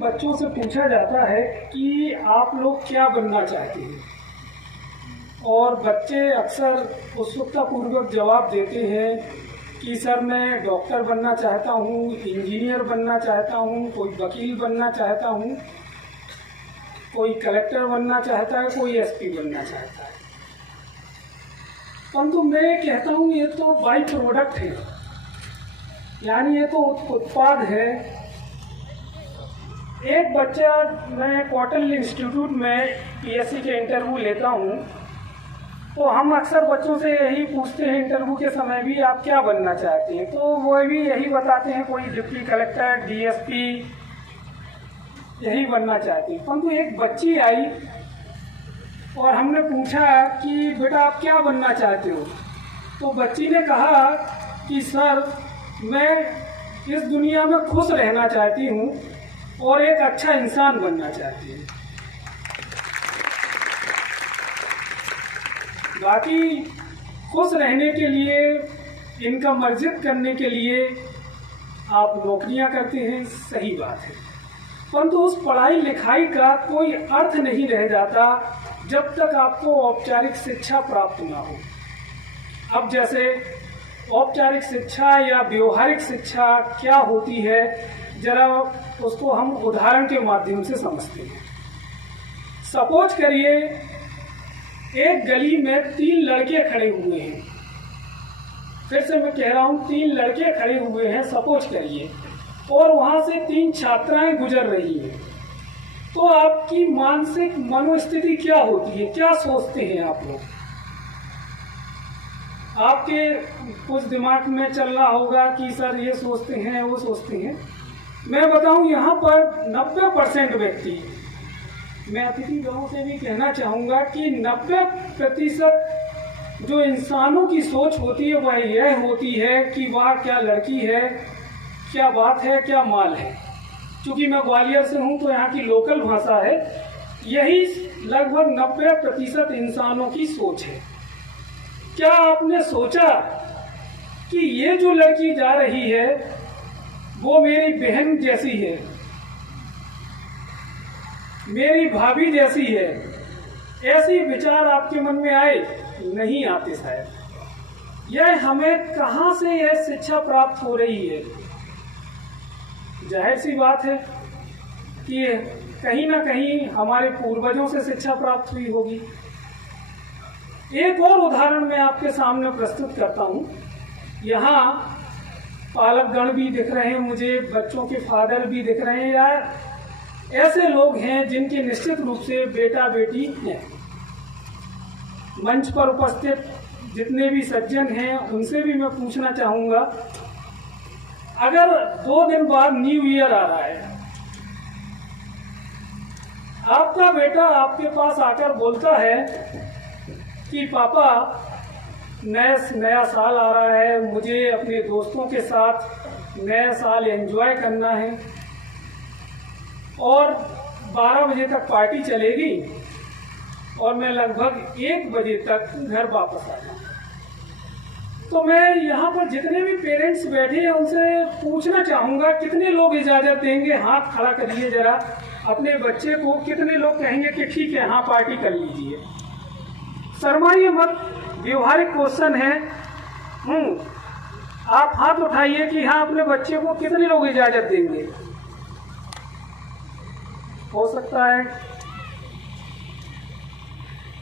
बच्चों से पूछा जाता है कि आप लोग क्या बनना चाहते हैं, और बच्चे अक्सर उत्सुकतापूर्वक जवाब देते हैं कि सर मैं डॉक्टर बनना चाहता हूँ, इंजीनियर बनना चाहता हूँ, कोई वकील बनना चाहता हूँ, कोई कलेक्टर बनना चाहता है, कोई एसपी बनना चाहता है। परंतु मैं कहता हूँ ये तो बाई प्रोडक्ट है, यानी ये तो उत्पाद है। एक बच्चा, मैं कॉटन इंस्टीट्यूट में पीएससी के इंटरव्यू लेता हूँ, तो हम अक्सर बच्चों से यही पूछते हैं इंटरव्यू के समय भी, आप क्या बनना चाहते हैं, तो वो भी यही बताते हैं कोई डिप्टी कलेक्टर, डीएसपी यही बनना चाहते हैं। परंतु एक बच्ची आई और हमने पूछा कि बेटा आप क्या बनना चाहते हो, तो बच्ची ने कहा कि सर मैं इस दुनिया में खुश रहना चाहती हूँ और एक अच्छा इंसान बनना चाहती हूँ। बाकी खुश रहने के लिए, इनकम अर्जित करने के लिए आप नौकरियां करते हैं, सही बात है, परंतु उस पढ़ाई लिखाई का कोई अर्थ नहीं रह जाता जब तक आपको औपचारिक शिक्षा प्राप्त ना हो। अब जैसे औपचारिक शिक्षा या व्यवहारिक शिक्षा क्या होती है, जरा उसको हम उदाहरण के माध्यम से समझते हैं। सपोज करिए एक गली में 3 लड़के खड़े हुए हैं, फिर से मैं कह रहा हूँ 3 लड़के खड़े हुए हैं सपोज करिए, और वहाँ से 3 छात्राएं गुजर रही हैं, तो आपकी मानसिक मनोस्थिति क्या होती है, क्या सोचते हैं आप लोग? आपके कुछ दिमाग में चल रहा होगा कि सर ये सोचते हैं, वो सोचते हैं। मैं बताऊं यहाँ पर 90% व्यक्ति, मैं अतिथिगणों से भी कहना चाहूँगा कि 90% जो इंसानों की सोच होती है वह यह होती है कि वाह क्या लड़की है, क्या बात है, क्या माल है। चूँकि मैं ग्वालियर से हूँ तो यहाँ की लोकल भाषा है, यही लगभग 90% इंसानों की सोच है। क्या आपने सोचा कि ये जो लड़की जा रही है वो मेरी बहन जैसी है, मेरी भाभी जैसी है? ऐसी विचार आपके मन में आए? नहीं आते शायद। यह हमें कहाँ से यह शिक्षा प्राप्त हो रही है? जाहिर सी बात है कि कहीं ना कहीं हमारे पूर्वजों से शिक्षा प्राप्त हुई होगी। एक और उदाहरण मैं आपके सामने प्रस्तुत करता हूँ। यहाँ पालकगण भी दिख रहे हैं मुझे, बच्चों के फादर भी दिख रहे हैं, या ऐसे लोग हैं जिनके निश्चित रूप से बेटा बेटी हैं। मंच पर उपस्थित जितने भी सज्जन हैं उनसे भी मैं पूछना चाहूँगा, अगर 2 दिन बाद न्यू ईयर आ रहा है, आपका बेटा आपके पास आकर बोलता है कि पापा नया साल आ रहा है, मुझे अपने दोस्तों के साथ नया साल एंजॉय करना है और 12 बजे तक पार्टी चलेगी और मैं लगभग 1 बजे तक घर वापस आ जाऊँ। तो मैं यहाँ पर जितने भी पेरेंट्स बैठे हैं उनसे पूछना चाहूँगा, कितने लोग इजाज़त देंगे? हाथ खड़ा करिए जरा अपने बच्चे को। कितने लोग कहेंगे कि ठीक है, हाँ पार्टी कर लीजिए? शर्माइए मत, व्यवहारिक क्वेश्चन है। आप हाथ उठाइए कि हाँ अपने बच्चे को कितने लोग इजाज़त देंगे? हो सकता है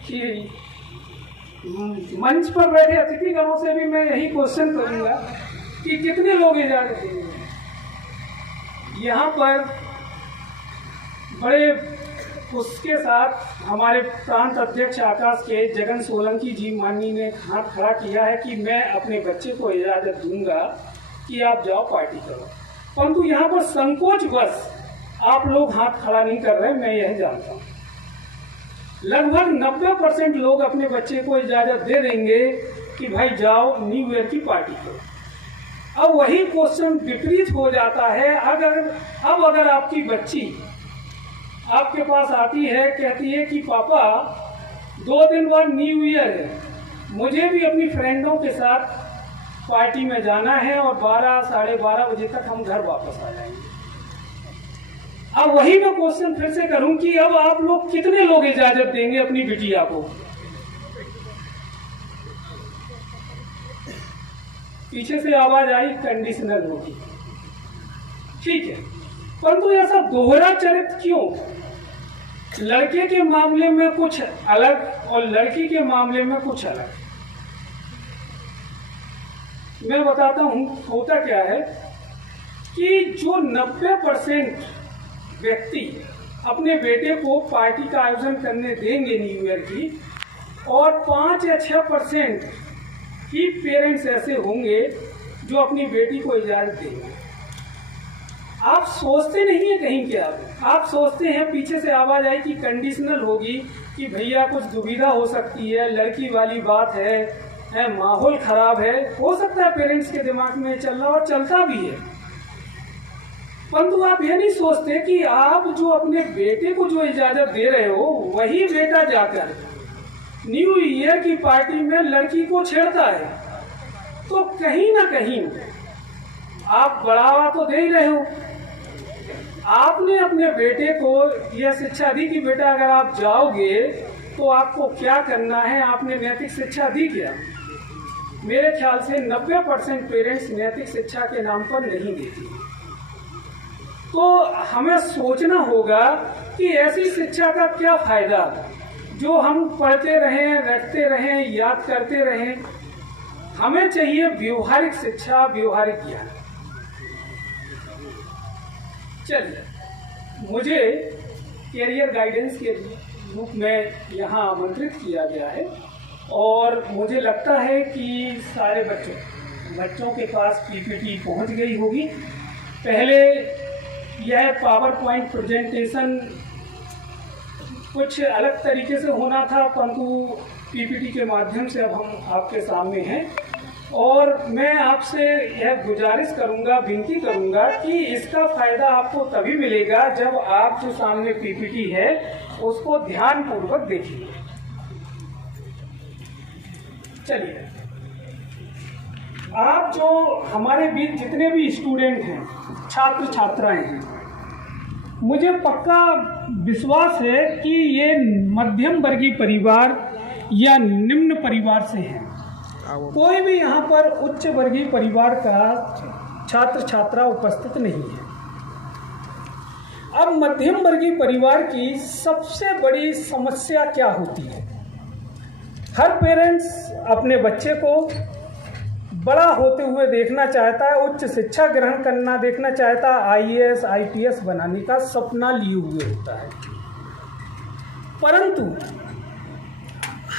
कि मंच पर बैठे अतिथिगणों से भी मैं यही क्वेश्चन करूंगा कि कितने लोग इजाज़त देंगे। यहाँ पर बड़े उसके साथ हमारे प्रांत अध्यक्ष आकाश के जगन सोलंकी जी माननी ने हाथ खड़ा किया है कि मैं अपने बच्चे को इजाज़त दूंगा कि आप जाओ पार्टी करो, परंतु यहाँ पर संकोच बस आप लोग हाथ खड़ा नहीं कर रहे। मैं यह जानता हूँ लगभग 90% लोग अपने बच्चे को इजाज़त दे देंगे कि भाई जाओ न्यू ईयर की पार्टी करो। अब वही क्वेश्चन विपरीत हो जाता है। अगर आपकी बच्ची आपके पास आती है, कहती है कि पापा 2 दिन बाद न्यू ईयर है, मुझे भी अपनी फ्रेंडों के साथ पार्टी में जाना है और 12 साढ़े 12 बजे तक हम घर वापस आ जाएंगे। अब वही मैं क्वेश्चन फिर से करूं कि अब आप लोग कितने लोग इजाजत देंगे अपनी बिटिया को? पीछे से आवाज आई कंडीशनल होगी, ठीक है, परंतु ऐसा दोहरा चरित्र क्यों? लड़के के मामले में कुछ अलग और लड़की के मामले में कुछ अलग। मैं बताता हूं होता क्या है कि जो 90% व्यक्ति अपने बेटे को पार्टी का आयोजन करने देंगे न्यू ईयर की, और 5 या 6% ही पेरेंट्स ऐसे होंगे जो अपनी बेटी को इजाजत देंगे। आप सोचते नहीं है कहीं क्या? आप सोचते हैं पीछे से आवाज आई कि कंडीशनल होगी, कि भैया कुछ दुविधा हो सकती है, लड़की वाली बात है, माहौल खराब है, हो सकता है पेरेंट्स के दिमाग में चल रहा और चलता भी है। परंतु आप ये नहीं सोचते कि आप जो अपने बेटे को जो इजाजत दे रहे हो, वही बेटा जाकर न्यू ईयर की पार्टी में लड़की को छेड़ता है, तो कहीं ना कहीं आप बढ़ावा तो दे ही रहे हो। आपने अपने बेटे को यह शिक्षा दी कि बेटा अगर आप जाओगे तो आपको क्या करना है, आपने नैतिक शिक्षा दी क्या? मेरे ख्याल से 90% पेरेंट्स नैतिक शिक्षा के नाम पर नहीं देती। तो हमें सोचना होगा कि ऐसी शिक्षा का क्या फायदा जो हम पढ़ते रहें, रटते रहें, याद करते रहें। हमें चाहिए व्यवहारिक शिक्षा, व्यवहारिक ज्ञान। चलिए, मुझे कैरियर गाइडेंस के रूप में यहाँ आमंत्रित किया गया है और मुझे लगता है कि सारे बच्चों के पास पीपीटी पहुँच गई होगी। पहले यह पावर पॉइंट प्रेजेंटेशन कुछ अलग तरीके से होना था, परंतु पीपीटी के माध्यम से अब हम आपके सामने हैं और मैं आपसे यह गुजारिश करूंगा, विनती करूंगा कि इसका फायदा आपको तभी मिलेगा जब आप जो सामने पीपीटी है उसको ध्यानपूर्वक देखिए। चलिए, आप जो हमारे बीच जितने भी स्टूडेंट हैं, छात्र छात्राएं हैं, मुझे पक्का विश्वास है कि ये मध्यम वर्गीय परिवार या निम्न परिवार से हैं। कोई भी यहाँ पर उच्च वर्गीय परिवार का छात्र छात्रा उपस्थित नहीं है। अब मध्यम वर्गीय परिवार की सबसे बड़ी समस्या क्या होती है? हर पेरेंट्स अपने बच्चे को बड़ा होते हुए देखना चाहता है, उच्च शिक्षा ग्रहण करना देखना चाहता है, आईएएस आईपीएस बनाने का सपना लिए हुए होता है। परंतु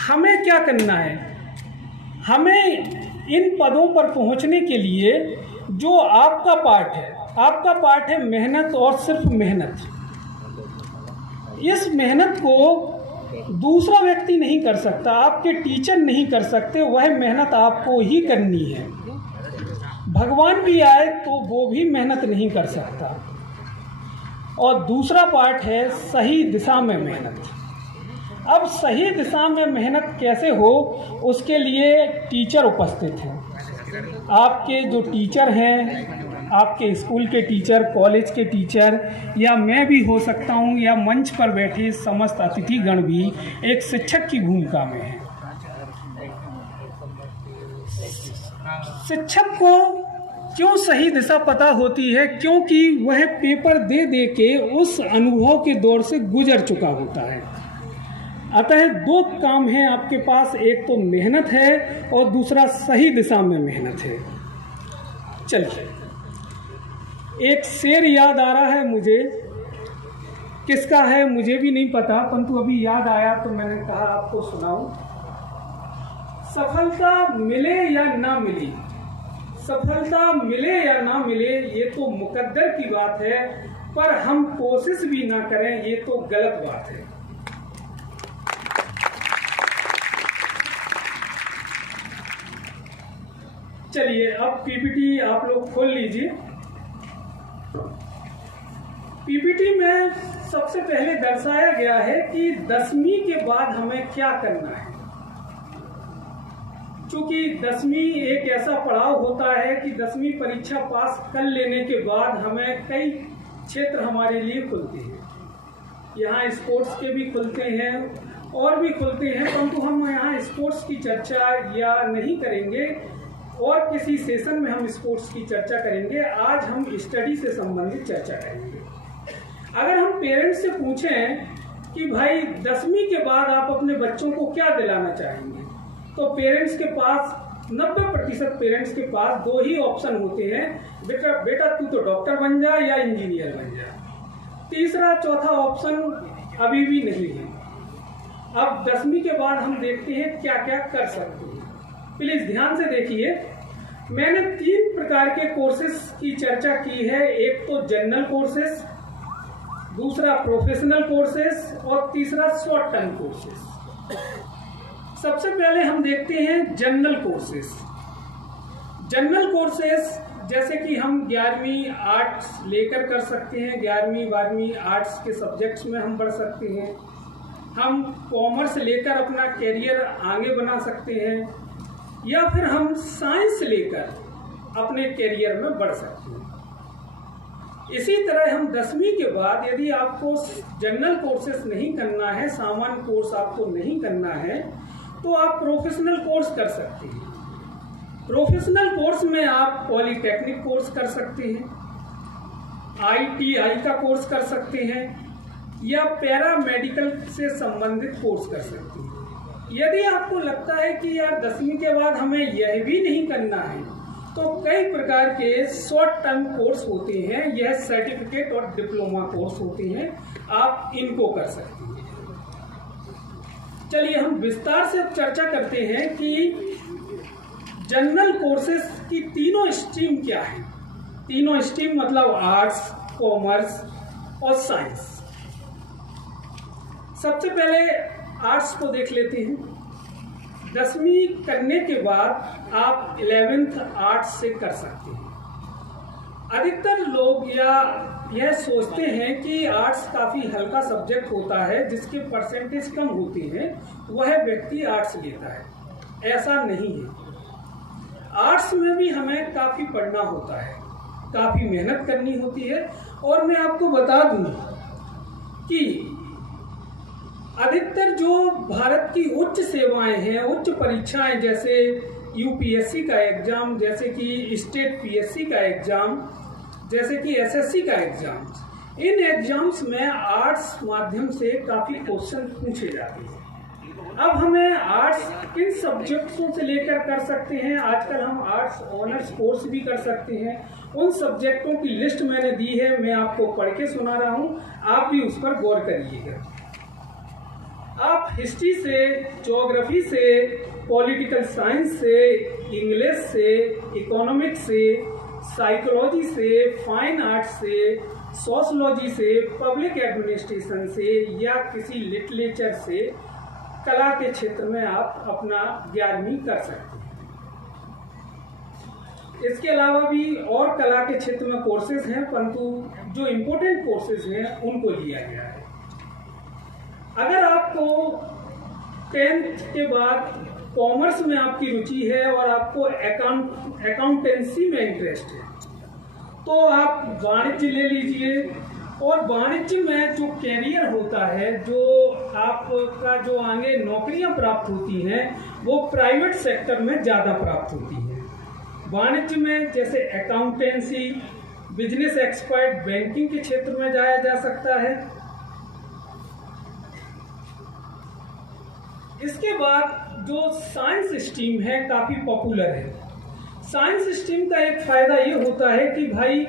हमें क्या करना है? हमें इन पदों पर पहुंचने के लिए जो आपका पार्ट है मेहनत और सिर्फ मेहनत। इस मेहनत को दूसरा व्यक्ति नहीं कर सकता, आपके टीचर नहीं कर सकते, वह मेहनत आपको ही करनी है। भगवान भी आए तो वो भी मेहनत नहीं कर सकता। और दूसरा पार्ट है सही दिशा में मेहनत। अब सही दिशा में मेहनत कैसे हो, उसके लिए टीचर उपस्थित हैं। आपके जो टीचर हैं, आपके स्कूल के टीचर, कॉलेज के टीचर, या मैं भी हो सकता हूं, या मंच पर बैठे समस्त अतिथिगण भी एक शिक्षक की भूमिका में हैं। शिक्षक को क्यों सही दिशा पता होती है? क्योंकि वह पेपर दे दे के उस अनुभव के दौर से गुजर चुका होता है। अतः दो काम हैं आपके पास, एक तो मेहनत है और दूसरा सही दिशा में मेहनत है। चलिए, एक शेर याद आ रहा है मुझे, किसका है मुझे भी नहीं पता, परंतु अभी याद आया तो मैंने कहा आपको सुनाऊं। सफलता मिले या ना मिले, सफलता मिले या ना मिले, ये तो मुकद्दर की बात है, पर हम कोशिश भी ना करें ये तो गलत बात है। चलिए, अब पीपीटी आप लोग खोल लीजिए। पीपीटी में सबसे पहले दर्शाया गया है कि 10वीं के बाद हमें क्या करना है। क्योंकि 10वीं एक ऐसा पड़ाव होता है कि 10वीं परीक्षा पास कर लेने के बाद हमें कई क्षेत्र हमारे लिए खुलते हैं। यहाँ स्पोर्ट्स के भी खुलते हैं और भी खुलते हैं, परंतु हम यहाँ स्पोर्ट्स की चर्चा या नहीं करेंगे और किसी सेशन में हम स्पोर्ट्स की चर्चा करेंगे। आज हम स्टडी से संबंधित चर्चा करेंगे। अगर हम पेरेंट्स से पूछें कि भाई 10वीं के बाद आप अपने बच्चों को क्या दिलाना चाहेंगे, तो पेरेंट्स के पास 90% पेरेंट्स के पास दो ही ऑप्शन होते हैं, बेटा तू तो डॉक्टर बन जा या इंजीनियर बन जा। तीसरा चौथा ऑप्शन अभी भी नहीं है। अब 10वीं के बाद हम देखते हैं क्या क्या कर सकते हैं। प्लीज ध्यान से देखिए, मैंने 3 प्रकार के कोर्सेज की चर्चा की है। एक तो जनरल कोर्सेज, दूसरा प्रोफेशनल कोर्सेज और तीसरा शॉर्ट टर्म कोर्सेज। सबसे पहले हम देखते हैं जनरल कोर्सेज। जनरल कोर्सेज जैसे कि हम 11वीं आर्ट्स लेकर कर सकते हैं, 11वीं 12वीं आर्ट्स के सब्जेक्ट्स में हम बढ़ सकते हैं। हम कॉमर्स लेकर अपना कैरियर आगे बना सकते हैं, या फिर हम साइंस लेकर अपने कैरियर में बढ़ सकते हैं। इसी तरह हम 10वीं के बाद यदि आपको जनरल कोर्सेज नहीं करना है, सामान्य कोर्स आपको नहीं करना है, तो आप प्रोफेशनल कोर्स कर सकते हैं। प्रोफेशनल कोर्स में आप पॉलीटेक्निक कोर्स कर सकते हैं, ITI का कोर्स कर सकते हैं, या पैरा मेडिकल से संबंधित कोर्स कर सकते हैं। यदि आपको लगता है कि यार 10वीं के बाद हमें यह भी नहीं करना है, तो कई प्रकार के शॉर्ट टर्म कोर्स होते हैं, यह सर्टिफिकेट और डिप्लोमा कोर्स होते हैं, आप इनको कर सकते हैं। चलिए हम विस्तार से अब चर्चा करते हैं कि जनरल कोर्सेज की तीनों स्ट्रीम क्या है। तीनों स्ट्रीम मतलब आर्ट्स, कॉमर्स और साइंस। सबसे पहले आर्ट्स को देख लेते हैं। 10वीं करने के बाद आप 11th आर्ट्स से कर सकते हैं। अधिकतर लोग यह सोचते हैं कि आर्ट्स काफ़ी हल्का सब्जेक्ट होता है, जिसके परसेंटेज कम होते हैं, वह व्यक्ति आर्ट्स लेता है। ऐसा नहीं है। आर्ट्स में भी हमें काफ़ी पढ़ना होता है, काफ़ी मेहनत करनी होती है। और मैं आपको बता दूं कि अधिकतर जो भारत की उच्च सेवाएं हैं, उच्च परीक्षाएं, जैसे UPSC का एग्जाम, जैसे कि स्टेट PSC का एग्जाम, जैसे कि SSC का एग्जाम, इन एग्जाम्स में आर्ट्स माध्यम से काफ़ी क्वेश्चन पूछे जाते हैं। अब हमें आर्ट्स किन सब्जेक्ट्सों से लेकर कर सकते हैं? आजकल हम आर्ट्स ऑनर्स कोर्स भी कर सकते हैं। उन सब्जेक्टों की लिस्ट मैंने दी है, मैं आपको पढ़ के सुना रहा हूँ, आप भी उस पर गौर करिएगा। आप हिस्ट्री से, ज्योग्राफी से, पॉलिटिकल साइंस से, इंग्लिश से, इकोनॉमिक्स से, साइकोलॉजी से, फाइन आर्ट्स से, सोशलॉजी से, पब्लिक एडमिनिस्ट्रेशन से, या किसी लिटरेचर से, कला के क्षेत्र में आप अपना 11वीं कर सकते हैं। इसके अलावा भी और कला के क्षेत्र में कोर्सेज हैं, परंतु जो इम्पोर्टेंट कोर्सेज हैं उनको लिया गया है। अगर आपको 10th के बाद कॉमर्स में आपकी रुचि है और आपको अकाउंटेंसी में इंटरेस्ट है, तो आप वाणिज्य ले लीजिए। और वाणिज्य में जो कैरियर होता है, जो आपका जो आगे नौकरियां प्राप्त होती हैं, वो प्राइवेट सेक्टर में ज़्यादा प्राप्त होती हैं। वाणिज्य में जैसे अकाउंटेंसी, बिजनेस एक्सपर्ट, बैंकिंग के क्षेत्र में जाया जा सकता है। इसके बाद जो साइंस स्ट्रीम है काफ़ी पॉपुलर है। साइंस स्ट्रीम का एक फ़ायदा ये होता है कि भाई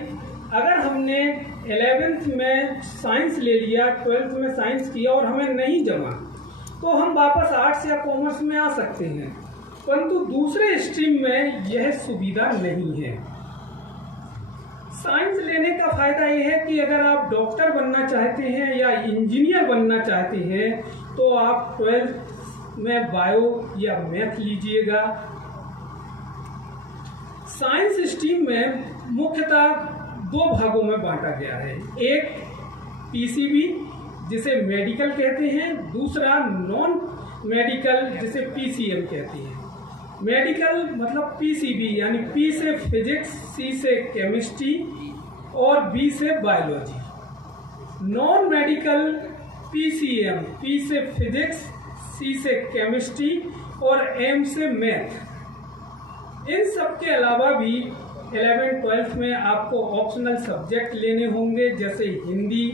अगर हमने 11th में साइंस ले लिया, 12th में साइंस किया और हमें नहीं जमा, तो हम वापस आर्ट्स या कॉमर्स में आ सकते हैं। परंतु दूसरे स्ट्रीम में यह सुविधा नहीं है। साइंस लेने का फायदा यह है कि अगर आप डॉक्टर बनना चाहते हैं या इंजीनियर बनना चाहते हैं, तो आप 12th में बायो या मैथ लीजिएगा। साइंस स्ट्रीम में मुख्यतः 2 भागों में बांटा गया है। एक PCB जिसे मेडिकल कहते हैं, दूसरा नॉन मेडिकल जिसे PCM कहते हैं। मेडिकल मतलब PCB यानी P से फिजिक्स, C से केमिस्ट्री और B से biology. Non medical PCM, P से फिजिक्स, C से केमिस्ट्री और M से मैथ। इन सब के अलावा भी 11th-12th में आपको ऑप्शनल सब्जेक्ट लेने होंगे, जैसे हिंदी,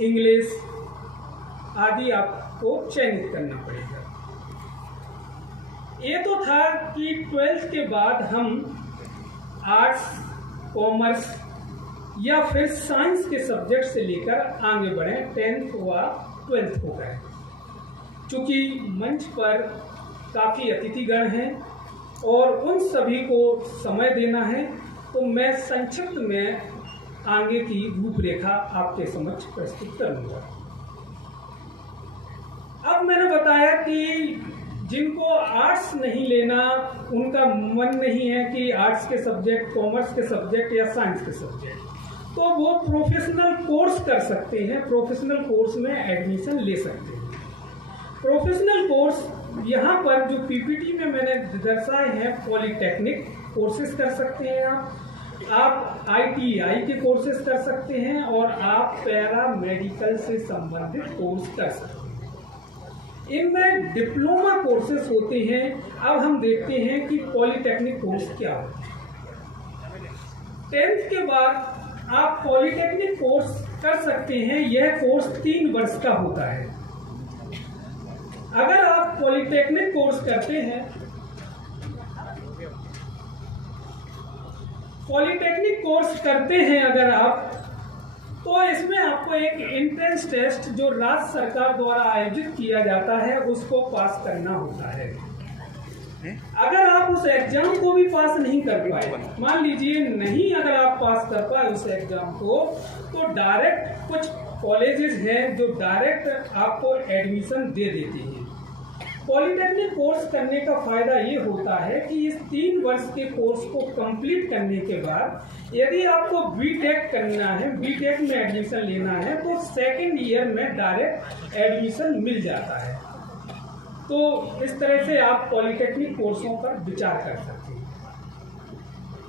इंग्लिश आदि आपको चयनित करना पड़ेगा। ये तो था कि 12th के बाद हम आर्ट्स, कॉमर्स या फिर साइंस के सब्जेक्ट से लेकर आगे बढ़े 10th व 12th को गए। चूँकि मंच पर काफ़ी अतिथिगण हैं और उन सभी को समय देना है, तो मैं संक्षिप्त में आगे की रूपरेखा आपके समक्ष प्रस्तुत करूंगा। अब मैंने बताया कि जिनको आर्ट्स नहीं लेना, उनका मन नहीं है कि आर्ट्स के सब्जेक्ट, कॉमर्स के सब्जेक्ट या साइंस के सब्जेक्ट, तो वो प्रोफेशनल कोर्स कर सकते हैं, प्रोफेशनल कोर्स में एडमिशन ले सकते हैं। प्रोफेशनल कोर्स यहाँ पर जो PPT में मैंने दर्शाए हैं, पॉलीटेक्निक कोर्सेज कर सकते हैं आप ITI के कोर्सेज कर सकते हैं और आप पैरा मेडिकल से संबंधित कोर्स कर सकते हैं। इनमें डिप्लोमा कोर्सेज होते हैं। अब हम देखते हैं कि पॉलीटेक्निक कोर्स क्या होता है। 10th के बाद आप पॉलीटेक्निक कोर्स कर सकते हैं। यह कोर्स 3 वर्ष का होता है। अगर आप पॉलीटेक्निक कोर्स करते हैं, अगर आप, तो इसमें आपको एक एंट्रेंस टेस्ट जो राज्य सरकार द्वारा आयोजित किया जाता है उसको पास करना होता है। अगर आप उस एग्जाम को भी पास नहीं कर पाए, मान लीजिए नहीं अगर आप पास कर पाए उस एग्जाम को, तो डायरेक्ट कुछ कॉलेजेस हैं जो डायरेक्ट आपको एडमिशन दे देते हैं। पॉलीटेक्निक कोर्स करने का फायदा ये होता है कि इस 3 वर्ष के कोर्स को कंप्लीट करने के बाद यदि आपको बीटेक करना है, बीटेक में एडमिशन लेना है, तो 2nd ईयर में डायरेक्ट एडमिशन मिल जाता है। तो इस तरह से आप पॉलीटेक्निक कोर्सों पर विचार कर सकते हैं।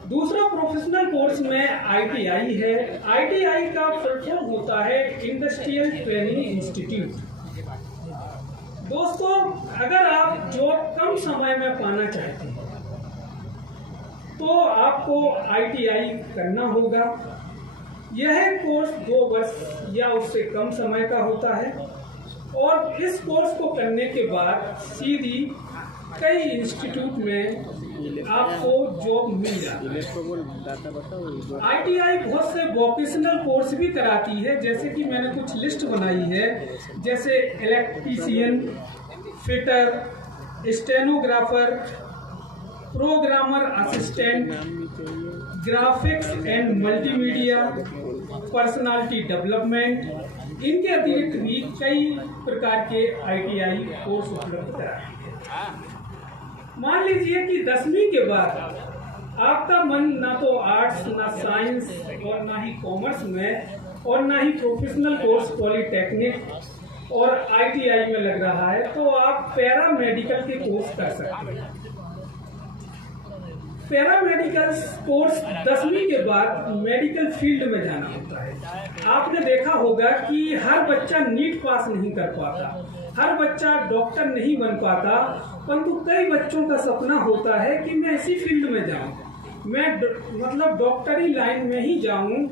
दूसरा प्रोफेशनल कोर्स में ITI है। ITI का फुल फॉर्म होता है इंडस्ट्रियल ट्रेनिंग इंस्टीट्यूट। दोस्तों, अगर आप जॉब कम समय में पाना चाहते हैं तो आपको ITI करना होगा। यह कोर्स 2 वर्ष या उससे कम समय का होता है और इस कोर्स को करने के बाद सीधी कई इंस्टीट्यूट में आपको जॉब मिल जाती है। ITI बहुत से वोकेशनल कोर्स भी कराती है, जैसे कि मैंने कुछ लिस्ट बनाई है, जैसे electrician, fitter, stenographer, programmer assistant, graphics and multimedia, personality development. इनके अतिरिक्त भी कई प्रकार के ITI कोर्स उपलब्ध कराती है। मान लीजिए कि 10वीं के बाद आपका मन ना तो आर्ट्स, ना साइंस और ना ही कॉमर्स में और ना ही प्रोफेशनल कोर्स पॉलीटेक्निक और ITI में लग रहा है, तो आप पैरा मेडिकल के कोर्स कर सकते हैं। पैरा मेडिकल कोर्स 10वीं के बाद मेडिकल फील्ड में जाना होता है। आपने देखा होगा कि हर बच्चा नीट पास नहीं कर पाता, हर बच्चा डॉक्टर नहीं बन पाता, परंतु कई बच्चों का सपना होता है कि मैं इसी फील्ड में जाऊं, मैं मतलब डॉक्टरी लाइन में ही जाऊं।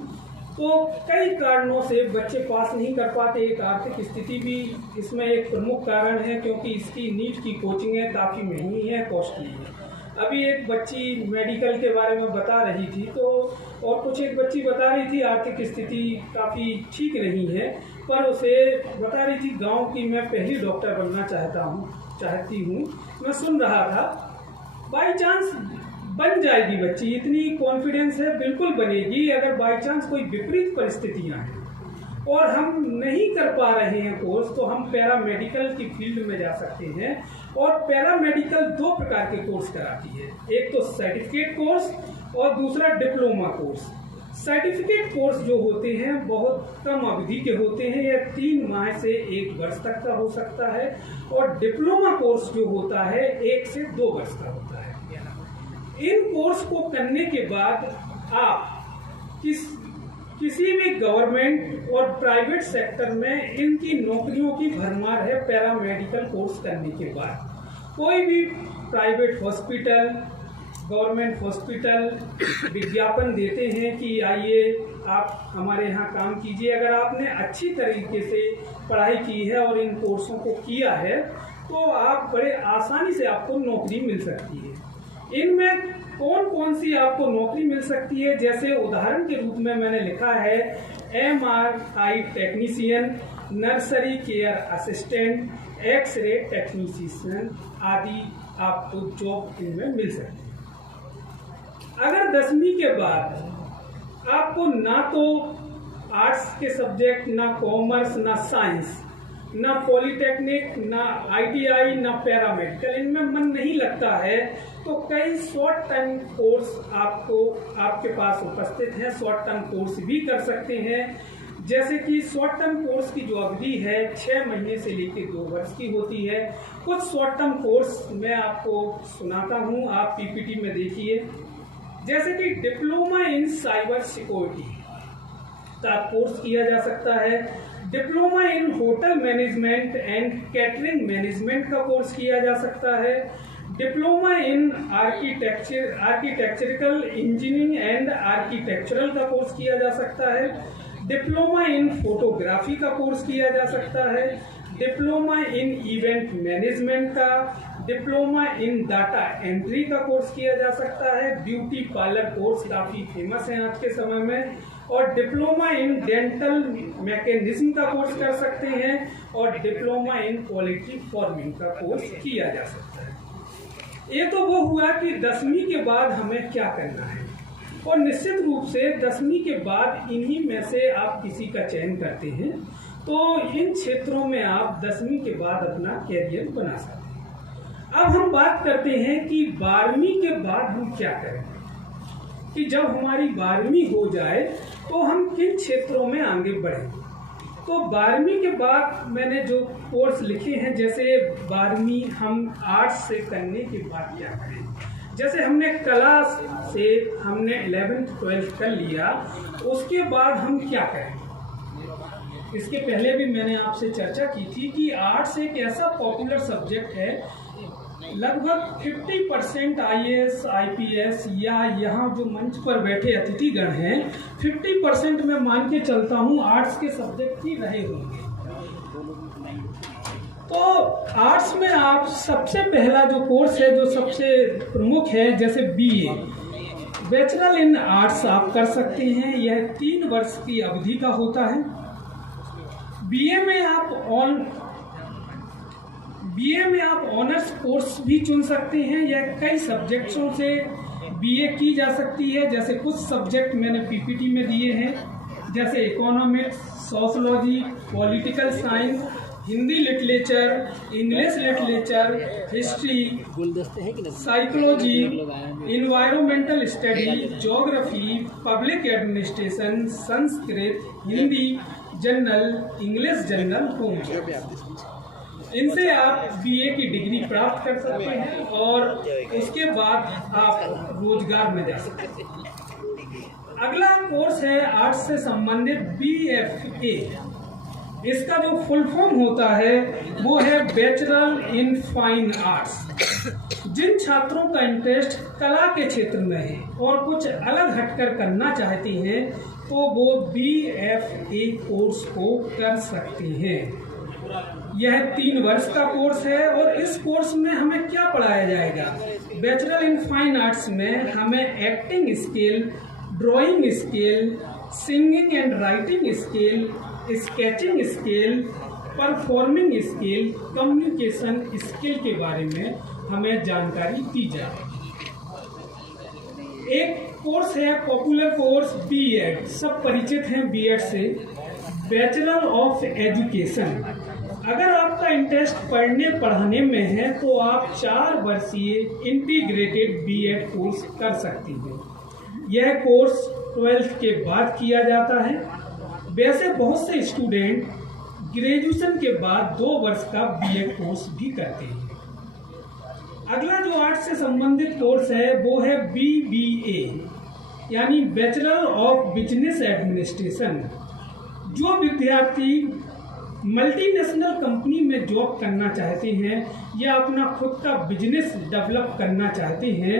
तो कई कारणों से बच्चे पास नहीं कर पाते। एक आर्थिक स्थिति भी इसमें एक प्रमुख कारण है, क्योंकि इसकी नीट की कोचिंगें काफ़ी महंगी हैं, कॉस्टली है। अभी एक बच्ची मेडिकल के बारे में बता रही थी, तो और कुछ एक बच्ची बता रही थी आर्थिक स्थिति काफ़ी ठीक नहीं है, पर उसे बता रही थी गांव की मैं पहली डॉक्टर बनना चाहती हूँ। मैं सुन रहा था, बाई चांस बन जाएगी बच्ची, इतनी कॉन्फिडेंस है, बिल्कुल बनेगी। अगर बाई चांस कोई विपरीत परिस्थितियाँ हैं और हम नहीं कर पा रहे हैं कोर्स, तो हम पैरा मेडिकल की फील्ड में जा सकते हैं। और पैरा मेडिकल 2 प्रकार के कोर्स कराती है, एक तो सर्टिफिकेट कोर्स और दूसरा डिप्लोमा कोर्स। सर्टिफिकेट कोर्स जो होते हैं बहुत कम अवधि के होते हैं, यह 3 माह से 1 वर्ष तक का हो सकता है, और डिप्लोमा कोर्स जो होता है 1 से 2 वर्ष का होता है। इन कोर्स को करने के बाद आप किसी भी गवर्नमेंट और प्राइवेट सेक्टर में इनकी नौकरियों की भरमार है पैरामेडिकल कोर्स करने के बाद। कोई भी प्राइवेट हॉस्पिटल, गवर्नमेंट हॉस्पिटल विज्ञापन देते हैं कि आइए आप हमारे यहाँ काम कीजिए। अगर आपने अच्छी तरीके से पढ़ाई की है और इन कोर्सों को किया है तो आप बड़े आसानी से आपको नौकरी मिल सकती है। इनमें कौन कौन सी आपको नौकरी मिल सकती है, जैसे उदाहरण के रूप में मैंने लिखा है MRI technician, nursery care assistant, x ray technician आदि आपको जॉब इनमें मिल सकती है। अगर 10वीं के बाद आपको ना तो आर्ट्स के सब्जेक्ट, ना कॉमर्स, ना साइंस, ना पॉलिटेक्निक, ना ITI, ना पैरामेडिकल, इनमें मन नहीं लगता है तो कई शॉर्ट टर्म कोर्स आपके पास उपस्थित हैं। शॉर्ट टर्म कोर्स भी कर सकते हैं, जैसे कि शॉर्ट टर्म कोर्स की जो अवधि है 6 महीने से लेकर 2 वर्ष की होती है। कुछ शॉर्ट टर्म कोर्स मैं आपको सुनाता हूं, आप PPT में देखिए। जैसे कि डिप्लोमा इन साइबर सिक्योरिटी का कोर्स किया जा सकता है, diploma in hotel management and catering management का कोर्स किया जा सकता है, diploma in architectural engineering and architectural का कोर्स किया जा सकता है, डिप्लोमा इन फोटोग्राफी का कोर्स किया जा सकता है, डिप्लोमा इन इवेंट मैनेजमेंट का, डिप्लोमा इन डाटा एंट्री का कोर्स किया जा सकता है, ब्यूटी पार्लर कोर्स काफी फेमस है आज के समय में, और डिप्लोमा इन डेंटल मैकेनिज्म का कोर्स कर सकते हैं, और डिप्लोमा इन क्वालिटी फार्मिंग का कोर्स किया जा सकता है। ये तो वो हुआ कि 10वीं के बाद हमें क्या करना है, और निश्चित रूप से 10वीं के बाद इन्हीं में से आप किसी का चयन करते हैं तो इन क्षेत्रों में आप 10वीं के बाद अपना कैरियर बना सकते हैं। अब हम बात करते हैं कि 12वीं के बाद हम क्या करें, कि जब हमारी 12वीं हो जाए तो हम किन क्षेत्रों में आगे बढ़ें। तो 12वीं के बाद मैंने जो कोर्स लिखे हैं, जैसे 12वीं हम आर्ट्स से करने के बाद क्या करें, जैसे हमने कला से हमने 11th 12th कर लिया, उसके बाद हम क्या करें। इसके पहले भी मैंने आपसे चर्चा की थी कि आर्ट्स एक ऐसा पॉपुलर सब्जेक्ट है, लगभग 50% IAS IPS या यहाँ जो मंच पर बैठे अतिथिगण हैं 50% मैं मान के चलता हूँ आर्ट्स के सब्जेक्ट ही रहे होंगे। तो आर्ट्स में आप सबसे पहला जो कोर्स है जो सबसे प्रमुख है, जैसे BA बैचलर इन आर्ट्स आप कर सकते हैं। यह 3 वर्ष की अवधि का होता है। BA में आप ऑनर्स कोर्स भी चुन सकते हैं। यह कई सब्जेक्ट्सों से BA की जा सकती है, जैसे कुछ सब्जेक्ट मैंने PPT में दिए हैं, जैसे economics, sociology, political science, Hindi literature, English literature, history, psychology, environmental study, geography, public administration, Sanskrit, Hindi general, English general, home. इनसे आप BA की डिग्री प्राप्त कर सकते हैं और उसके बाद आप रोजगार में जा सकते हैं। अगला कोर्स है आर्ट्स से संबंधित BFA। इसका जो फुल फॉर्म होता है वो है बैचलर इन फाइन आर्ट्स। जिन छात्रों का इंटरेस्ट कला के क्षेत्र में है और कुछ अलग हटकर करना चाहते हैं तो वो BFA कोर्स को कर सकते हैं। यह 3 वर्ष का कोर्स है और इस कोर्स में हमें क्या पढ़ाया जाएगा। बैचलर इन फाइन आर्ट्स में हमें acting skill, drawing skill, singing and writing skill, sketching skill, performing skill, communication skill के बारे में हमें जानकारी दी जाएगी। एक कोर्स है पॉपुलर कोर्स B.Ed, सब परिचित हैं B.Ed से, बैचलर ऑफ एजुकेशन। अगर आपका इंटरेस्ट पढ़ने पढ़ाने में है तो आप 4 वर्षीय इंटीग्रेटेड B.Ed कोर्स कर सकती हैं। यह कोर्स 12th के बाद किया जाता है। वैसे बहुत से स्टूडेंट ग्रेजुएशन के बाद 2 वर्ष का B.Ed कोर्स भी करते हैं। अगला जो आर्ट्स से संबंधित कोर्स है वो है BBA। यानी बैचलर ऑफ बिजनेस एडमिनिस्ट्रेशन। जो विद्यार्थी मल्टीनेशनल कंपनी में जॉब करना चाहते हैं या अपना खुद का बिजनेस डेवलप करना चाहते हैं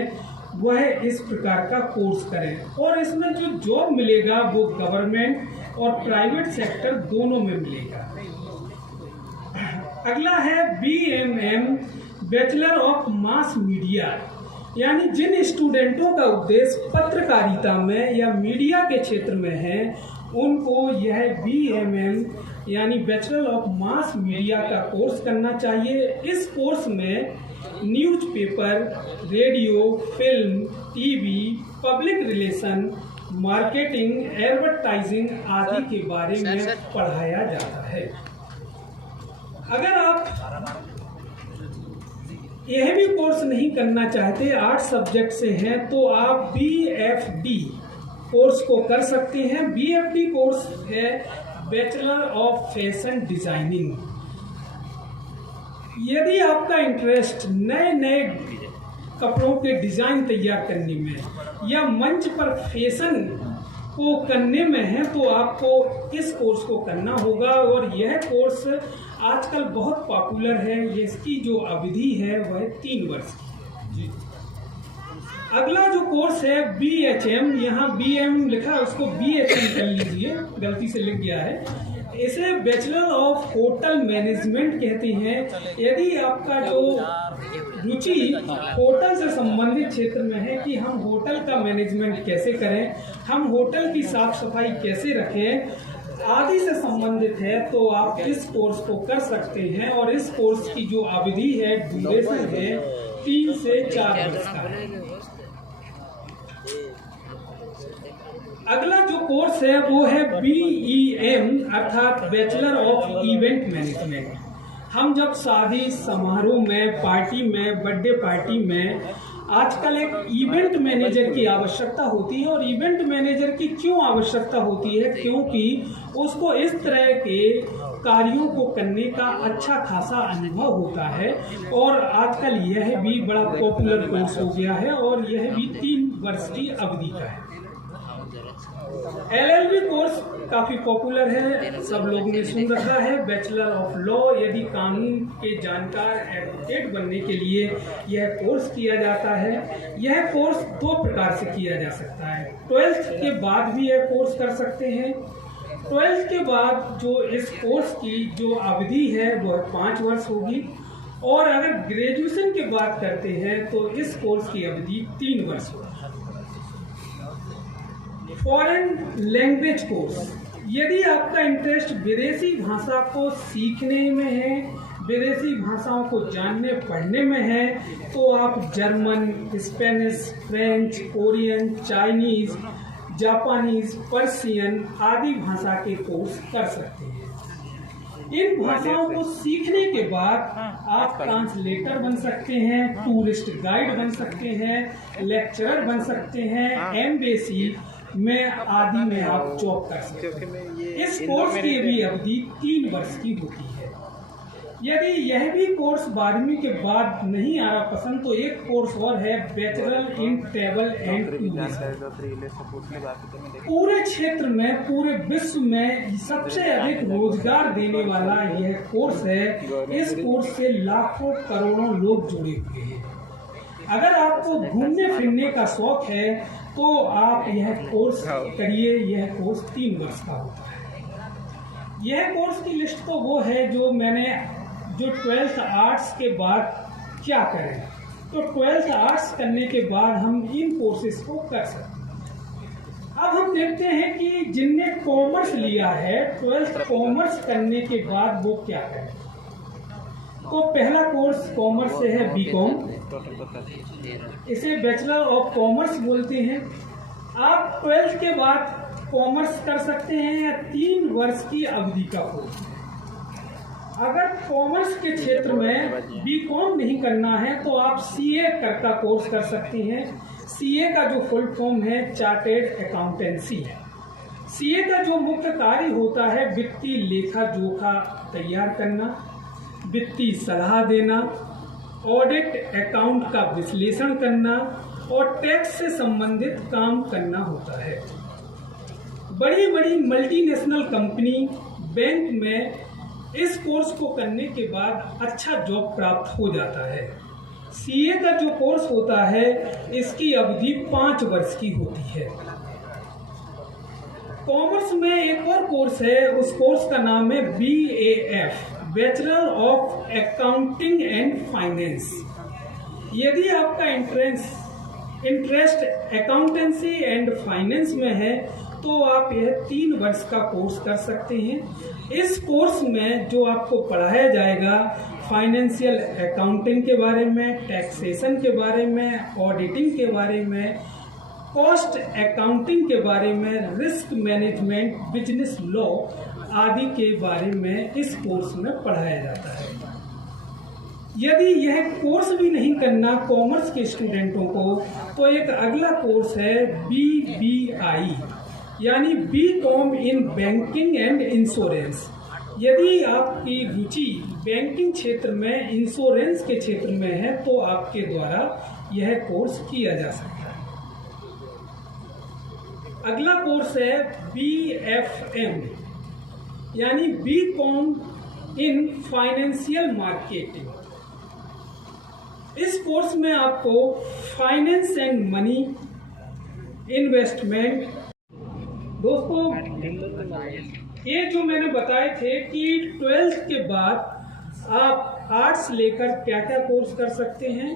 वह इस प्रकार का कोर्स करें, और इसमें जो जॉब मिलेगा वो गवर्नमेंट और प्राइवेट सेक्टर दोनों में मिलेगा। अगला है BMM bachelor of mass media, यानी जिन स्टूडेंटों का उद्देश्य पत्रकारिता में या मीडिया के क्षेत्र में है उनको यह BMM यानी बैचलर ऑफ मास मीडिया का कोर्स करना चाहिए। इस कोर्स में newspaper, radio, film, TV, public relation, marketing, advertising आदि के बारे में पढ़ाया जाता है। अगर आप यह भी कोर्स नहीं करना चाहते, 8 सब्जेक्ट से हैं, तो आप BFD कोर्स को कर सकते हैं। BFD कोर्स है बैचलर ऑफ फैशन डिजाइनिंग। यदि आपका इंटरेस्ट नए नए कपड़ों के डिजाइन तैयार करने में या मंच पर फैशन को करने में है तो आपको इस कोर्स को करना होगा, और यह कोर्स आजकल बहुत पॉपुलर है। इसकी जो अवधि है वह 3 वर्ष की है। अगला जो कोर्स है BHM, यहाँ BM लिखा है उसको BHM कर लीजिए, गलती से लिख गया है। इसे बैचलर ऑफ होटल मैनेजमेंट कहते हैं। यदि आपका जो रुचि होटल से संबंधित क्षेत्र में है कि हम होटल का मैनेजमेंट कैसे करें, हम होटल की साफ सफाई कैसे रखें आदि से संबंधित है, तो आप इस कोर्स को कर सकते हैं। और इस कोर्स की जो अवधि है, ड्यूरेशन है 3 से 4 वर्ष का है। अगला जो कोर्स है वो है BEM अर्थात बैचलर ऑफ इवेंट मैनेजमेंट। हम जब शादी समारोह में, पार्टी में, बर्थडे पार्टी में आजकल एक इवेंट मैनेजर की आवश्यकता होती है। और इवेंट मैनेजर की क्यों आवश्यकता होती है? क्योंकि उसको इस तरह के कार्यों को करने का अच्छा खासा अनुभव होता है, और आजकल यह भी बड़ा पॉपुलर कोर्स हो गया है, और यह भी 3 वर्ष की अवधि का है। LLB कोर्स काफी पॉपुलर है, सब लोगों ने सुन रखा है। बैचलर ऑफ लॉ, यदि कानून के जानकार एडवोकेट बनने के लिए यह कोर्स किया जाता है। यह कोर्स 2 प्रकार से किया जा सकता है। 12th के बाद भी यह कोर्स कर सकते हैं। 12th के बाद जो इस कोर्स की जो अवधि है वह 5 वर्ष होगी, और अगर ग्रेजुएशन की बात करते हैं तो इस कोर्स की अवधि 3 वर्ष होगी। फॉरेन लैंग्वेज कोर्स, यदि आपका इंटरेस्ट विदेशी भाषा को सीखने में है, विदेशी भाषाओं को जानने पढ़ने में है, तो आप German, Spanish, French, Korean, Chinese, Japanese, Persian आदि भाषा के कोर्स कर सकते हैं। इन भाषाओं को सीखने के बाद आप ट्रांसलेटर बन सकते हैं, टूरिस्ट गाइड बन सकते हैं, लेक्चरर बन सकते हैं, एम्बेसी में आदि में आप जॉब कर सकते हैं। इस कोर्स की भी अवधि 3 वर्ष की होती है। यदि यह भी कोर्स 12वीं के बाद नहीं आ रहा पसंद, तो एक कोर्स और है bachelor in travel and tourism. पूरे क्षेत्र में, पूरे विश्व में सबसे अधिक रोजगार देने वाला यह कोर्स है। इस कोर्स से लाखों करोड़ों लोग जुड़े हुए हैं। अगर आपको घूमने फिरने का शौक है तो आप यह कोर्स करिए। यह कोर्स 3 वर्ष का होता है। यह कोर्स की लिस्ट तो वो है जो 12th आर्ट्स के बाद क्या करें, तो 12th आर्ट्स करने के बाद हम इन कोर्सेज को कर सकते हैं। अब हम देखते हैं कि जिनने कॉमर्स लिया है, 12th कॉमर्स करने के बाद वो क्या करें। तो पहला कोर्स कॉमर्स से है BCom, इसे बैचलर ऑफ कॉमर्स बोलते हैं। आप 12th के बाद कॉमर्स कर सकते हैं या 3 वर्ष की अवधि का कोर्स। अगर कॉमर्स के क्षेत्र में BCom नहीं करना है तो आप CA का कोर्स कर सकते हैं। CA का जो फुल फॉर्म है चार्टेड अकाउंटेंसी है। CA का जो मुख्य कार्य होता है वित्तीय लेखा जोखा तैयार करना, वित्तीय सलाह देना, ऑडिट अकाउंट का विश्लेषण करना और टैक्स से संबंधित काम करना होता है। बड़ी बड़ी मल्टीनेशनल कंपनी, बैंक में इस कोर्स को करने के बाद अच्छा जॉब प्राप्त हो जाता है। सीए का जो कोर्स होता है इसकी अवधि 5 वर्ष की होती है। कॉमर्स में एक और कोर्स है, उस कोर्स का नाम है BAF, bachelor of accounting and finance. यदि आपका इंटरेस्ट अकाउंटेंसी एंड फाइनेंस में है तो आप यह 3 वर्ष का कोर्स कर सकते हैं। इस कोर्स में जो आपको पढ़ाया जाएगा, फाइनेंशियल अकाउंटिंग के बारे में, टैक्सेशन के बारे में, ऑडिटिंग के बारे में, कॉस्ट अकाउंटिंग के बारे में, रिस्क मैनेजमेंट, बिजनेस लॉ आदि के बारे में इस कोर्स में पढ़ाया जाता है। यदि यह कोर्स भी नहीं करना कॉमर्स के स्टूडेंटों को, तो एक अगला कोर्स है BBI, यानी BCom in banking and insurance. यदि आपकी रुचि बैंकिंग क्षेत्र में, इंश्योरेंस के क्षेत्र में है तो आपके द्वारा यह कोर्स किया जा सकता है। अगला कोर्स है BFM, यानी BCom इन फाइनेंशियल मार्केटिंग। इस कोर्स में आपको फाइनेंस एंड मनी, इन्वेस्टमेंट, दोस्तों ये जो मैंने बताए थे कि 12th के बाद आप आर्ट्स लेकर क्या क्या कोर्स कर सकते हैं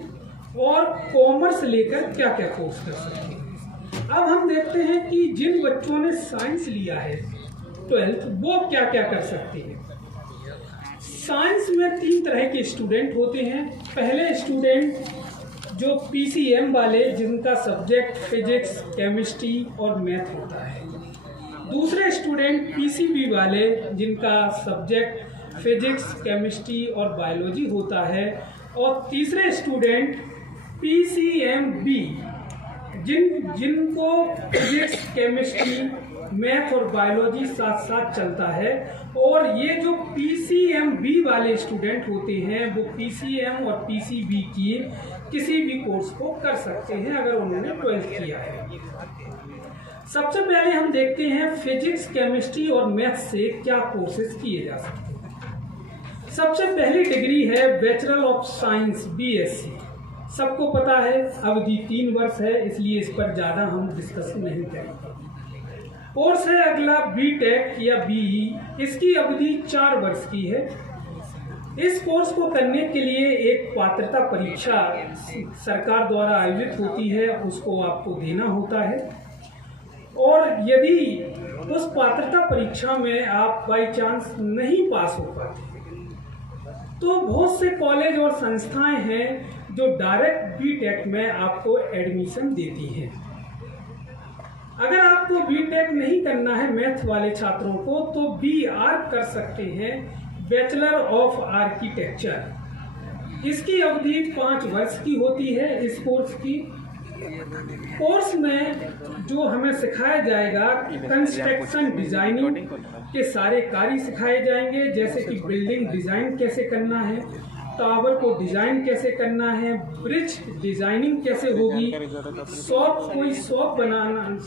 और कॉमर्स लेकर क्या क्या कोर्स कर सकते हैं। अब हम देखते हैं कि जिन बच्चों ने साइंस लिया है 12th, वो क्या क्या कर सकते हैं। साइंस में 3 तरह के स्टूडेंट होते हैं। पहले स्टूडेंट जो PCM वाले, जिनका सब्जेक्ट फिजिक्स, केमिस्ट्री और मैथ होता है। दूसरे स्टूडेंट PCB वाले, जिनका सब्जेक्ट फिजिक्स, केमिस्ट्री और बायोलॉजी होता है। और तीसरे स्टूडेंट PCMB, जिनको फिजिक्स, केमिस्ट्री, मैथ और बायोलॉजी साथ साथ चलता है। और ये जो PCMB वाले स्टूडेंट होते हैं वो PCM और PCB की किसी भी कोर्स को कर सकते हैं अगर उन्होंने 12th किया है। सबसे पहले हम देखते हैं फिजिक्स, केमिस्ट्री और मैथ से क्या कोर्सेज किए जा सकते हैं। सबसे पहली डिग्री है बैचलर ऑफ साइंस, BSc। सबको पता है अवधि 3 वर्ष है, इसलिए इस पर ज़्यादा हम डिस्कस नहीं करेंगे। कोर्स है अगला BTech या BE, इसकी अवधि 4 वर्ष की है। इस कोर्स को करने के लिए एक पात्रता परीक्षा सरकार द्वारा आयोजित होती है, उसको आपको देना होता है। और यदि उस पात्रता परीक्षा में आप बाई चांस नहीं पास हो पाते तो बहुत से कॉलेज और संस्थाएं हैं जो डायरेक्ट BTech में आपको एडमिशन देती हैं। अगर आपको BTech नहीं करना है मैथ वाले छात्रों को तो BArch कर सकते हैं, बैचलर ऑफ आर्किटेक्चर। इसकी अवधि 5 वर्ष की होती है। इस कोर्स की कोर्स में जो हमें सिखाया जाएगा, कंस्ट्रक्शन डिजाइनिंग के सारे कार्य सिखाए जाएंगे, जैसे कि बिल्डिंग डिजाइन कैसे करना है, टावर को डिजाइन कैसे करना है, ब्रिज डिजाइनिंग कैसे होगी, शॉप बनाना,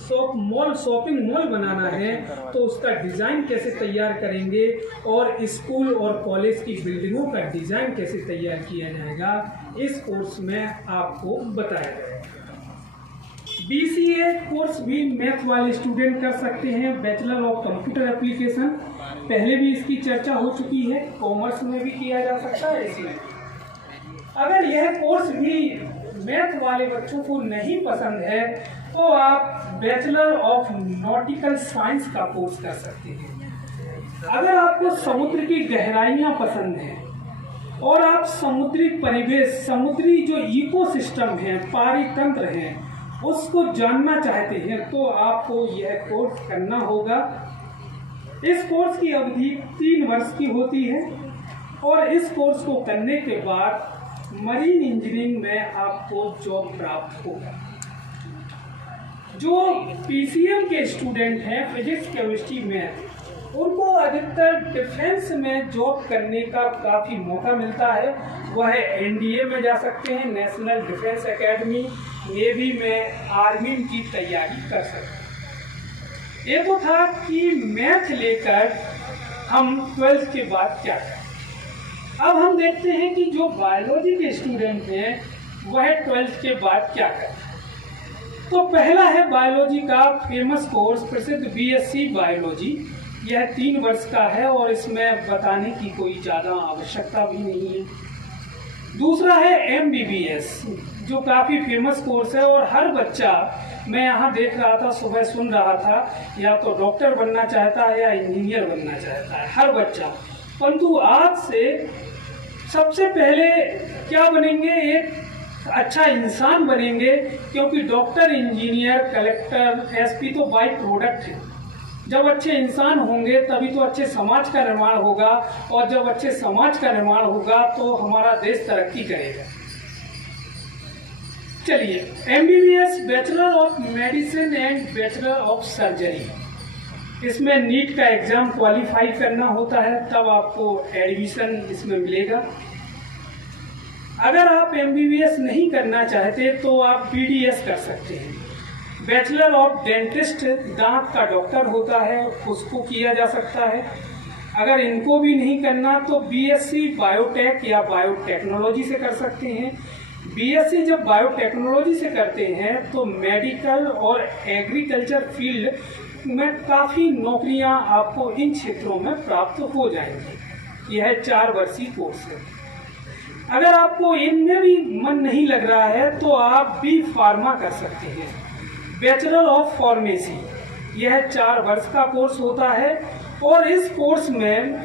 शॉपिंग मॉल बनाना है तो उसका डिजाइन कैसे तैयार करेंगे, और स्कूल और कॉलेज की बिल्डिंगों का डिजाइन कैसे तैयार किया जाएगा, इस कोर्स में आपको बताया जाएगा। BCA कोर्स भी मैथ वाले स्टूडेंट कर सकते हैं, बैचलर ऑफ कंप्यूटर एप्लीकेशन। पहले भी इसकी चर्चा हो चुकी है, कॉमर्स में भी किया जा सकता है। इसमें अगर यह कोर्स भी मैथ वाले बच्चों को नहीं पसंद है तो आप बैचलर ऑफ नॉटिकल साइंस का कोर्स कर सकते हैं। अगर आपको समुद्र की गहराइयाँ पसंद हैं और आप समुद्री परिवेश, समुद्री जो इकोसिस्टम है, पारितंत्र हैं, उसको जानना चाहते हैं तो आपको यह कोर्स करना होगा। इस कोर्स की अवधि 3 वर्ष की होती है और इस कोर्स को करने के बाद मरीन इंजीनियरिंग में आपको जॉब प्राप्त होगा। जो PCM के स्टूडेंट हैं, फिजिक्स, केमिस्ट्री, मैथ, उनको अधिकतर डिफेंस में जॉब करने का काफ़ी मौका मिलता है। वह एनडीए में जा सकते हैं, नेशनल डिफेंस एकेडमी, नेवी में, आर्मी की तैयारी कर सकते हैं। ये तो था कि मैथ लेकर हम 12th के बाद क्या करें। अब हम देखते हैं कि जो बायोलॉजी के स्टूडेंट हैं वह 12th के बाद क्या करें। तो पहला है बायोलॉजी का फेमस कोर्स, प्रसिद्ध बीएससी बायोलॉजी। यह 3 वर्ष का है और इसमें बताने की कोई ज़्यादा आवश्यकता भी नहीं है। दूसरा है एमबीबीएस, जो काफ़ी फेमस कोर्स है और हर बच्चा, मैं यहाँ देख रहा था, सुबह सुन रहा था, या तो डॉक्टर बनना चाहता है या इंजीनियर बनना चाहता है, हर बच्चा। परंतु आज से सबसे पहले क्या बनेंगे, एक अच्छा इंसान बनेंगे, क्योंकि डॉक्टर, इंजीनियर, कलेक्टर, एसपी तो बाई प्रोडक्ट है। जब अच्छे इंसान होंगे तभी तो अच्छे समाज का निर्माण होगा, और जब अच्छे समाज का निर्माण होगा तो हमारा देश तरक्की करेगा। चलिए, MBBS bachelor of medicine and bachelor of surgery, इसमें नीट का एग्जाम क्वालिफाई करना होता है, तब आपको एडमिशन इसमें मिलेगा। अगर आप एमबीबीएस नहीं करना चाहते तो आप बीडीएस कर सकते हैं, बैचलर ऑफ डेंटिस्ट, दांत का डॉक्टर होता है, उसको किया जा सकता है। अगर इनको भी नहीं करना तो बीएससी बायोटेक या बायोटेक्नोलॉजी से कर सकते हैं। बीएससी जब बायोटेक्नोलॉजी से करते हैं तो मेडिकल और एग्रीकल्चर फील्ड में काफ़ी नौकरियां आपको इन क्षेत्रों में प्राप्त हो जाएंगी। यह 4 वर्षीय कोर्स है। अगर आपको इनमें भी मन नहीं लग रहा है तो आप बी फार्मा कर सकते हैं, बैचलर ऑफ फार्मेसी। यह 4 वर्ष का कोर्स होता है और इस कोर्स में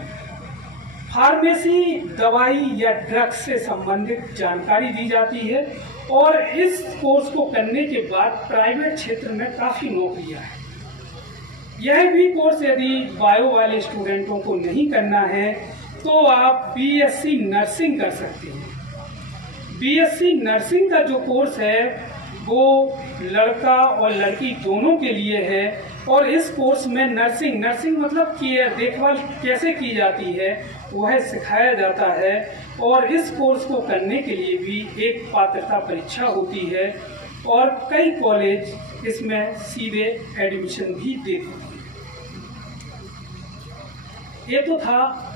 फार्मेसी, दवाई या ड्रग्स से संबंधित जानकारी दी जाती है, और इस कोर्स को करने के बाद प्राइवेट क्षेत्र में काफ़ी नौकरियां हैं। यह भी कोर्स यदि बायो वाले स्टूडेंटों को नहीं करना है तो आप बीएससी नर्सिंग कर सकते हैं। बीएससी नर्सिंग का जो कोर्स है वो लड़का और लड़की दोनों के लिए है, और इस कोर्स में नर्सिंग मतलब कि देखभाल कैसे की जाती है वह सिखाया जाता है, और इस कोर्स को करने के लिए भी एक पात्रता परीक्षा होती है, और कई कॉलेज इसमें सीधे एडमिशन भी देते हैं। ये तो था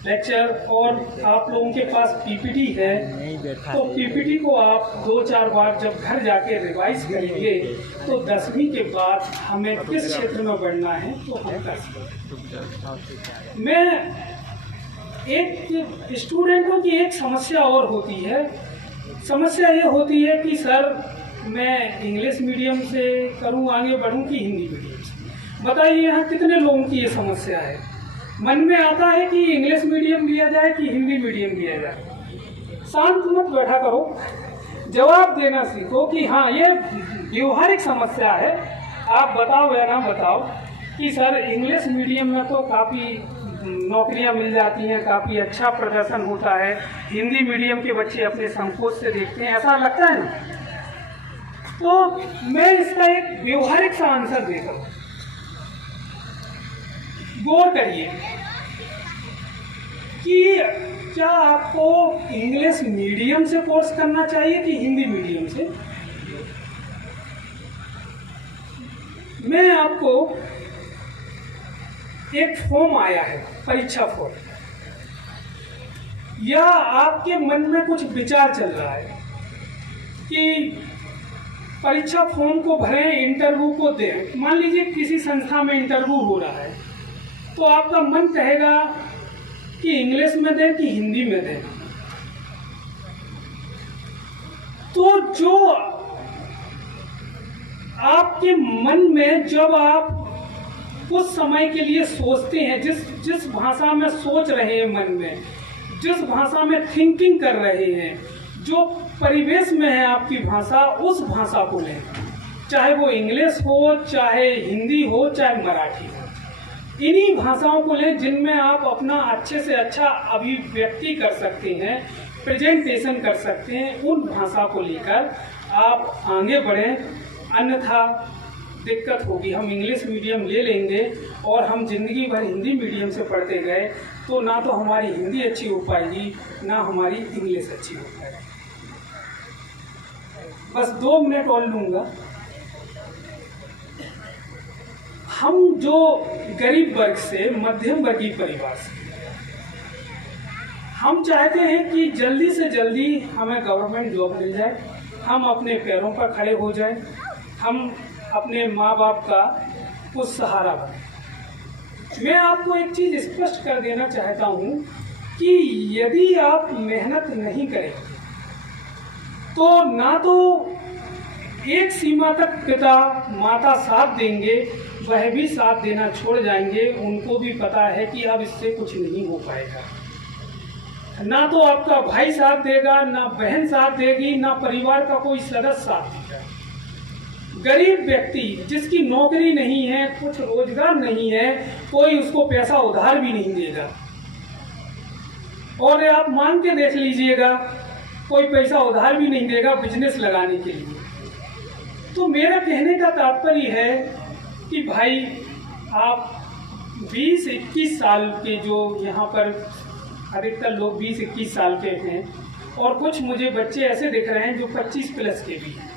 लेक्चर, और आप लोगों के पास पीपीटी है, तो पीपीटी को आप 2-4 बार जब घर जाके रिवाइज करेंगे तो 10वीं के बाद हमें किस क्षेत्र में बढ़ना है तो हम कर सकते। मैं एक स्टूडेंटों की एक समस्या और होती है, समस्या ये होती है कि सर मैं इंग्लिश मीडियम से करूँ, आगे बढ़ूँ कि हिंदी मीडियम से। बताइए यहाँ कितने लोगों की ये समस्या है। मन में आता है कि इंग्लिश मीडियम लिया जाए कि हिंदी मीडियम लिया जाए। शांत मत बैठा करो, जवाब देना सीखो कि हाँ ये व्यवहारिक समस्या है। आप बताओ या ना बताओ कि सर इंग्लिश मीडियम में तो काफ़ी नौकरियां मिल जाती हैं, काफ़ी अच्छा प्रदर्शन होता है, हिंदी मीडियम के बच्चे अपने संकोच से देखते हैं, ऐसा लगता है ना। तो मैं इसका एक व्यवहारिक सा आंसर देता हूँ, गौर करिए कि क्या आपको इंग्लिश मीडियम से कोर्स करना चाहिए कि हिंदी मीडियम से। मैं आपको एक फॉर्म आया है, परीक्षा फॉर्म, या आपके मन में कुछ विचार चल रहा है कि परीक्षा फॉर्म को भरें, इंटरव्यू को दें। मान लीजिए किसी संस्था में इंटरव्यू हो रहा है तो आपका मन कहेगा कि इंग्लिश में दें कि हिंदी में दें। तो जो आपके मन में जब आप कुछ समय के लिए सोचते हैं, जिस भाषा में सोच रहे हैं, मन में जिस भाषा में थिंकिंग कर रहे हैं, जो परिवेश में है आपकी भाषा, उस भाषा को लें, चाहे वो इंग्लिश हो, चाहे हिंदी हो, चाहे मराठी हो। इन्हीं भाषाओं को लें जिनमें आप अपना अच्छे से अच्छा अभिव्यक्ति कर सकते हैं, प्रेजेंटेशन कर सकते हैं। उन भाषा को लेकर आप आगे बढ़ें, अन्यथा दिक्कत होगी। हम इंग्लिश मीडियम ले लेंगे और हम जिंदगी भर हिंदी मीडियम से पढ़ते गए तो ना तो हमारी हिंदी अच्छी हो पाएगी ना हमारी इंग्लिश अच्छी हो पाएगी। बस 2 मिनट और लूँगा। हम जो गरीब वर्ग से, मध्यम वर्गीय परिवार से, हम चाहते हैं कि जल्दी से जल्दी हमें गवर्नमेंट जॉब मिल जाए, हम अपने पैरों पर खड़े हो जाएं, हम अपने माँ बाप का कुछ सहारा बने। मैं आपको एक चीज़ स्पष्ट कर देना चाहता हूँ कि यदि आप मेहनत नहीं करेंगे तो ना तो एक सीमा तक पिता माता साथ देंगे, वह भी साथ देना छोड़ जाएंगे। उनको भी पता है कि अब इससे कुछ नहीं हो पाएगा। ना तो आपका भाई साथ देगा, ना बहन साथ देगी, ना परिवार का कोई सदस्य साथ देगा। गरीब व्यक्ति जिसकी नौकरी नहीं है, कुछ रोजगार नहीं है, कोई उसको पैसा उधार भी नहीं देगा। और आप मांग के देख लीजिएगा, कोई पैसा उधार भी नहीं देगा बिजनेस लगाने के लिए। तो मेरा कहने का तात्पर्य है कि भाई आप 20-21 साल के, जो यहाँ पर अधिकतर लोग 20-21 साल के हैं, और कुछ मुझे बच्चे ऐसे दिख रहे हैं जो 25 प्लस के भी हैं।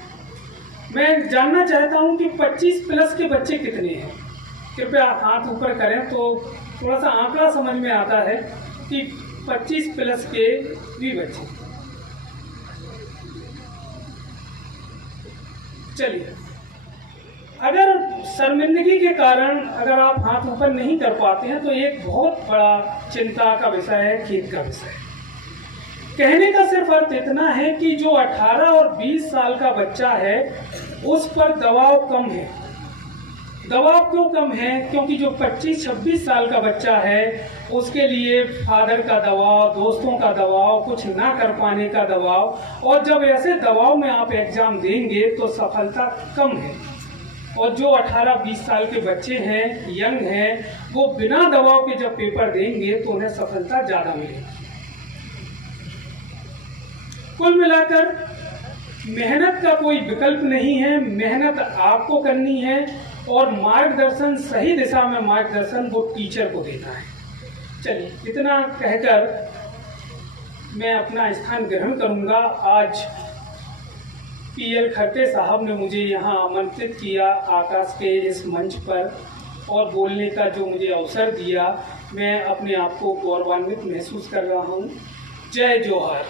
मैं जानना चाहता हूं कि 25 प्लस के बच्चे कितने हैं। कृपया हाथ ऊपर करें तो थोड़ा सा आंकड़ा समझ में आता है कि 25 प्लस के भी बच्चे। चलिए, अगर शर्मिंदगी के कारण अगर आप हाथ ऊपर नहीं कर पाते हैं तो एक बहुत बड़ा चिंता का विषय है, खेद का विषय है। कहने का सिर्फ अर्थ इतना है कि जो 18 और 20 साल का बच्चा है उस पर दबाव कम है। दबाव क्यों कम है? क्योंकि जो 25-26 साल का बच्चा है उसके लिए फादर का दबाव, दोस्तों का दबाव, कुछ ना कर पाने का दबाव, और जब ऐसे दबाव में आप एग्जाम देंगे तो सफलता कम है। और जो 18-20 साल के बच्चे हैं, यंग हैं, वो बिना दबाव के जब पेपर देंगे तो उन्हें सफलता ज़्यादा मिलेगी। कुल मिलाकर मेहनत का कोई विकल्प नहीं है, मेहनत आपको करनी है और मार्गदर्शन, सही दिशा में मार्गदर्शन वो टीचर को देना है। चलिए, इतना कहकर मैं अपना स्थान ग्रहण करूंगा। आज पीएल खरते साहब ने मुझे यहाँ आमंत्रित किया आकाश के इस मंच पर और बोलने का जो मुझे अवसर दिया, मैं अपने आप को गौरवान्वित महसूस कर रहा हूँ। जय जोहार।